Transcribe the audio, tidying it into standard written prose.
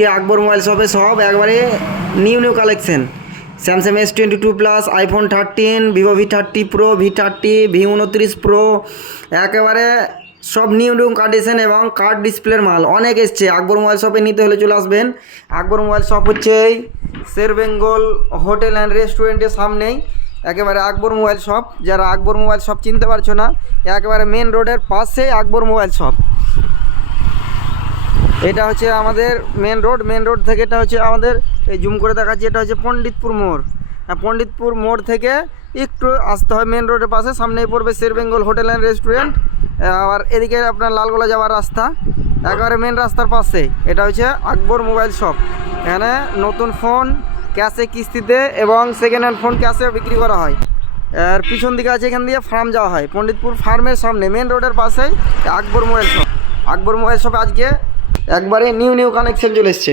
কি আকবর মোবাইল শপে সব একবারে new collection. Samsung S22 plus, iPhone 13, Vivo V30 pro, V30, V29 pro, একেবারে সব নিউ কন্ডিশন এবং কার্ড ডিসপ্লের মাল অনেক এসছে। আকবর মোবাইল শপে নিতে হলে চলে আসবেন। আকবর মোবাইল শপ হচ্ছে এই শের বেঙ্গল হোটেল অ্যান্ড রেস্টুরেন্টের সামনেই একেবারে আকবর মোবাইল শপ। যারা আকবর মোবাইল শপ চিনতে পারছো না, একেবারে মেন রোডের পাশেই আকবর মোবাইল শপ। এটা হচ্ছে আমাদের মেন রোড থেকে এটা হচ্ছে আমাদের এই জুম করে দেখাচ্ছি, এটা হচ্ছে পণ্ডিতপুর মোড়। পণ্ডিতপুর মোড় থেকে একটু আসতে হয় মেন রোডের পাশে, সামনেই পড়বে শের বেঙ্গল হোটেল অ্যান্ড রেস্টুরেন্ট। আর এদিকে আপনার লালগোলা যাওয়ার রাস্তা, একেবারে মেন রাস্তার পাশে এটা হচ্ছে আকবর মোবাইল শপ। এখানে নতুন ফোন ক্যাশে, কিস্তিতে এবং সেকেন্ড হ্যান্ড ফোন ক্যাশে বিক্রি করা হয়। আর পিছন দিকে আছে, এখান দিয়ে ফার্ম যাওয়া হয়। পণ্ডিতপুর ফার্মের সামনে মেন রোডের পাশেই আকবর মোবাইল শপ। আকবর মোবাইল শপে আজকে একবারে নিউ কানেকশন চলে এসছে।